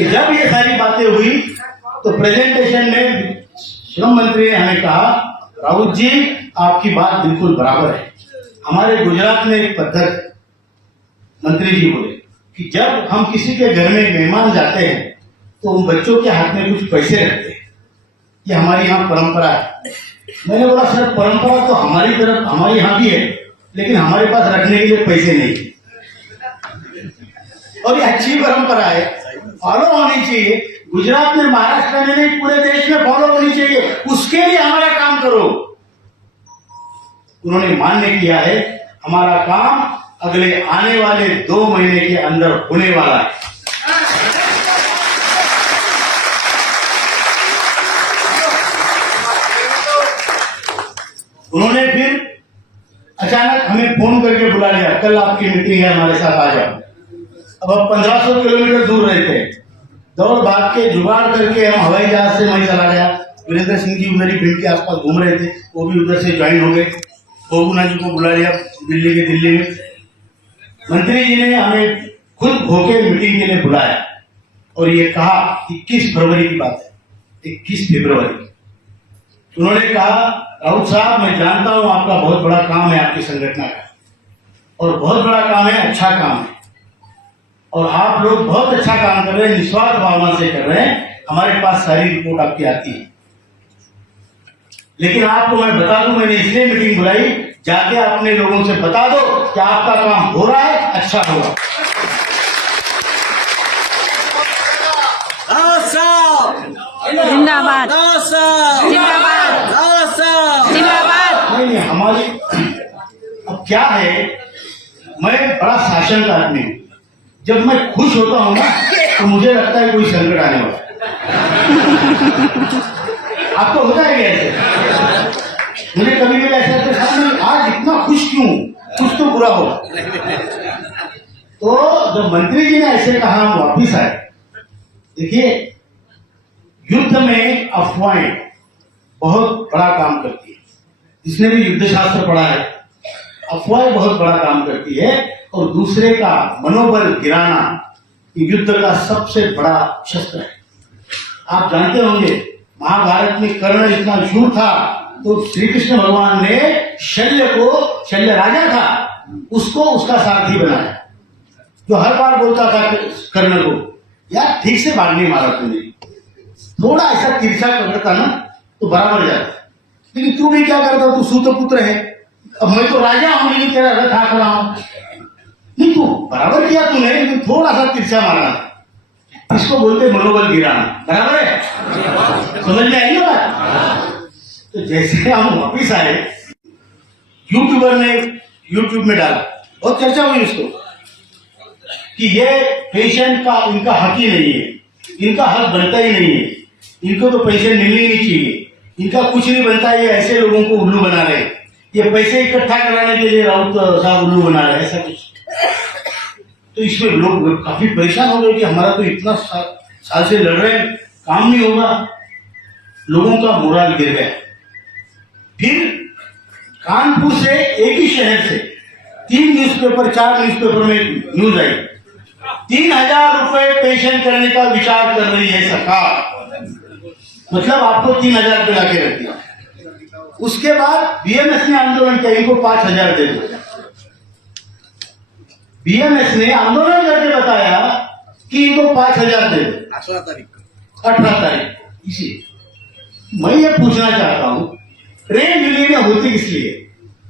जब ये सारी बातें हुई तो प्रेजेंटेशन में श्रम मंत्री ने हमें कहा, राउत जी आपकी बात बिल्कुल बराबर है। हमारे गुजरात में एक पद्धति, मंत्री जी बोले कि जब हम किसी के घर में मेहमान जाते हैं तो उन बच्चों के हाथ में कुछ पैसे रखते हैं, ये हमारी यहाँ परंपरा है। मैंने बोला सर परंपरा तो हमारी तरफ हमारे यहाँ भी है, लेकिन हमारे पास रखने के लिए पैसे नहीं, और ये अच्छी परंपरा है, फॉलो होनी चाहिए। गुजरात में, महाराष्ट्र में नहीं, पूरे देश में फॉलो होनी चाहिए। उसके लिए हमारा काम करो। उन्होंने मान्य किया है, हमारा काम अगले आने वाले 2 महीने के अंदर होने वाला है। उन्होंने फिर अचानक हमें फोन करके बुला लिया, कल आपकी मीटिंग है, हमारे साथ आ जाओ। अब हम 1500 किलोमीटर दूर रहते हैं, दौड़ भाग के जुगाड़ करके हम हवाई जहाज से वहीं चला गया। वीरेंद्र सिंह जी उधर ही फील्ड के आसपास घूम रहे थे, वो भी उधर से ज्वाइन हो गए। गोगुना जी को बुला लिया दिल्ली में। मंत्री जी ने हमें खुद होके मीटिंग के लिए बुलाया और ये कहा 21 फरवरी की बात है, 21 फरवरी। उन्होंने कहा, राउत साहब मैं जानता हूं आपका बहुत बड़ा काम है, आपकी संगठन का, और बहुत बड़ा काम है, अच्छा काम है, और आप लोग बहुत अच्छा काम कर रहे हैं, निस्वार्थ भावना से कर रहे हैं। हमारे पास सारी रिपोर्ट आपकी आती है, लेकिन आपको मैं बता दूं, मैंने इसलिए मीटिंग बुलाई, जाके अपने लोगों से बता दो कि आपका काम हो रहा है, अच्छा होगा। जिंदाबाद जिंदाबाद जिंदाबाद। नहीं हमारी अब क्या है, मैं बड़ा शासन का आदमी हूं। जब मैं खुश होता हूं ना तो मुझे लगता है कोई संकट आने वाला। आपको होता है क्या ऐसे? मुझे कभी कभी ऐसा लगता है आज इतना खुश क्यों, कुछ तो बुरा हो। तो जब मंत्री जी ने ऐसे कहा हम वापिस आए। देखिए युद्ध में अफवाहें बहुत बड़ा काम करती है, जिसने भी युद्ध शास्त्र पढ़ा है, अफवाहें बहुत बड़ा काम करती है, और दूसरे का मनोबल गिराना युद्ध का सबसे बड़ा शस्त्र है। आप जानते होंगे महाभारत में कर्ण इतना शूर था तो श्री कृष्ण भगवान ने शल्य राजा था, उसको उसका सारथी बनाया, जो हर बार बोलता था कर्ण को, यार ठीक से बाढ़ नहीं मारा तूने, थोड़ा ऐसा तिरछा करता ना तो बराबर जाता, लेकिन तू भी क्या करता, तू सूतपुत्र है, अब मैं तो राजा हूं लेकिन तेरा रथ हाँक रहा हूं, नहीं तू बराबर किया तूने, लेकिन थोड़ा सा तिरछा मारा, इसको बोलते मनोबल गिराना। बराबर है, समझ में आई ना बात? तो जैसे हम वापिस आए, यूट्यूबर ने यूट्यूब में डाला, बहुत चर्चा हुई उसको कि ये पेशेंट का इनका हक ही नहीं है, इनका हक बनता ही नहीं है, इनको तो पेशेंट मिलनी नहीं चाहिए, इनका कुछ नहीं बनता, ये ऐसे लोगों को उल्लू बना रहे, ये पैसे इकट्ठा कराने के लिए राउत साहब उल्लू बना रहे, ऐसा कुछ। तो इसमें लोग काफी परेशान हो गए कि हमारा तो इतना साल से लड़ रहे हैं, काम नहीं होगा, लोगों का मोरल गिर गया। फिर कानपुर से, एक ही शहर से 3 न्यूज़पेपर 4 न्यूज़पेपर में न्यूज आई, 3000 रुपए पेंशन करने का विचार कर रही है सरकार, मतलब आपको 3000 रुपए लाके रख दिया। उसके बाद बीएमएस ने आंदोलन किया, इनको 5000 दे दो। बीएमएस ने आंदोलन करके बताया कि इनको 5000 दे दो 18 तारीख। इसी मैं ये पूछना चाहता हूं, ट्रेड यूनियन होती किसलिए?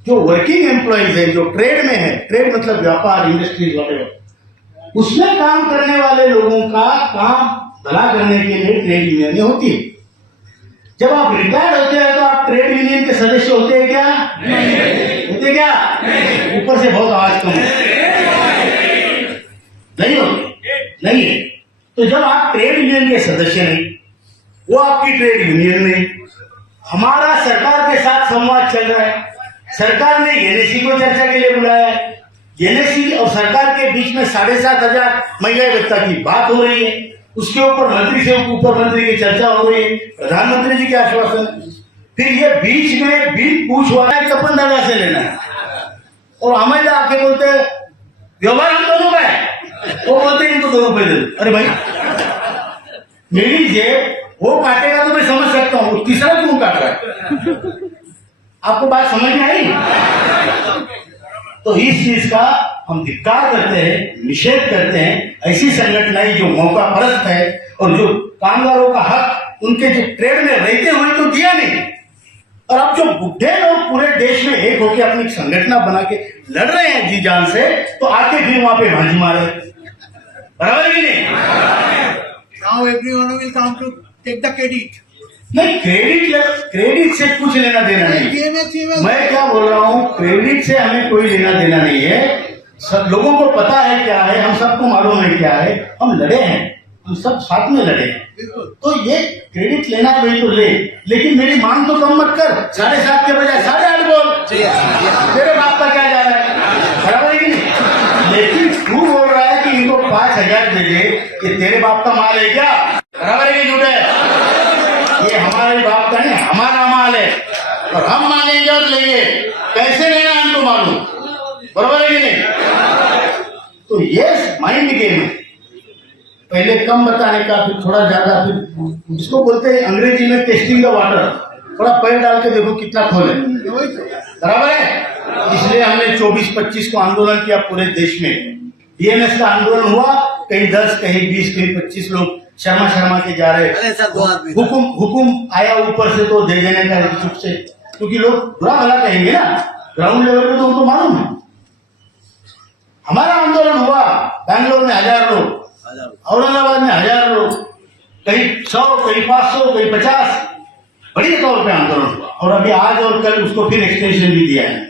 जो वर्किंग एम्प्लॉइज है, जो ट्रेड में है, ट्रेड मतलब व्यापार, इंडस्ट्रीज वगैरह, उसमें काम करने वाले लोगों का काम भला करने के लिए ट्रेड यूनियन होती है। जब आप रिटायर्ड होते हैं तो आप ट्रेड यूनियन के सदस्य होते हैं क्या? नहीं होते क्या? ऊपर से बहुत आवाज कम है, नहीं होते, नहीं है। तो जब आप ट्रेड यूनियन के सदस्य नहीं, वो आपकी ट्रेड यूनियन नहीं, हमारा सरकार के साथ संवाद चल रहा है, सरकार ने एनएसी को चर्चा के लिए बुलाया है, एनएसी और सरकार के बीच में 7500 महिला भत्ता की बात हो रही है, उसके ऊपर मंत्री से ऊपर मंत्री की चर्चा हो रही है, प्रधानमंत्री जी के आश्वासन, फिर ये बीच में बिल पूछवाना है तपन दादा से लेना है, और हमें आके बोलते व्यवहार हम दोनों का है, वो बोलते इनको 2 रुपए दे दो। अरे भाई मेरी जेब वो काटेगा तो मैं समझ सकता हूँ, वो तीसरा क्यों काट रहा है? आपको बात समझ में आई? तो इस चीज का हम धिक्कार करते हैं, निषेध करते हैं। ऐसी संगठनाएं जो मौका परस्त है और जो कामगारों का हक उनके जो ट्रेड में रहते हुए तो दिया नहीं, और अब जो बुढ़े लोग पूरे देश में एक होकर अपनी संगठना बना के लड़ रहे हैं जी जान से, तो आके फिर वहां पे भांजी मारे, बराबर है कि नहीं? Now everyone will come to take the credit. नहीं, क्रेडिट से कुछ लेना देना नहीं। TMS, मैं क्या बोल रहा हूँ, क्रेडिट से हमें कोई लेना देना नहीं है। सब लोगों को पता है क्या है, हम सबको मालूम है क्या है। हम लड़े हैं, हम सब साथ में लड़े हैं। तो ये क्रेडिट लेना है वही तो ले, लेकिन मेरी मांग तो कम मत कर। 7.5 के बजाय 8.5 बोल। तेरे बाप का क्या जा रहा है, बराबर है कि नहीं? लेकिन तू बोल रहा है कि इनको 5,000 दे दे, ये तेरे बाप का माल है क्या? बराबर है कि झूठ है? ये हमारे बाप का नहीं, हमारा माल है, और हम मांगेंगे और लेंगे। कैसे लेना हमको मालूम, बराबर है कि नहीं? तो ये माइंड गेम है, पहले कम बताने का, फिर थोड़ा ज्यादा, फिर इसको बोलते हैं अंग्रेजी में टेस्टिंग द वाटर। थोड़ा पैर डाल के देखो कितना खोले, बराबर है? इसलिए हमने 24-25 को आंदोलन किया पूरे देश में। बीएमएस का आंदोलन हुआ, कहीं 10, कहीं 20, कहीं 25 लोग शर्मा के जा रहे। अरे सर, 2 आदमी हुकुम आया ऊपर से तो दे देने का चुप से, क्योंकि लोग बुरा भला कहेंगे ना। ग्राउंड लेवल पे तो उनको मालूम है। हमारा आंदोलन हुआ, बैंगलोर में 1000 लोग, औरंगाबाद में 1000 लोग, कहीं 100, कहीं 500, कहीं 50, बड़ी तौर पे आंदोलन हुआ। और अभी आज और कल उसको फिर एक्सटेंशन भी दिया है।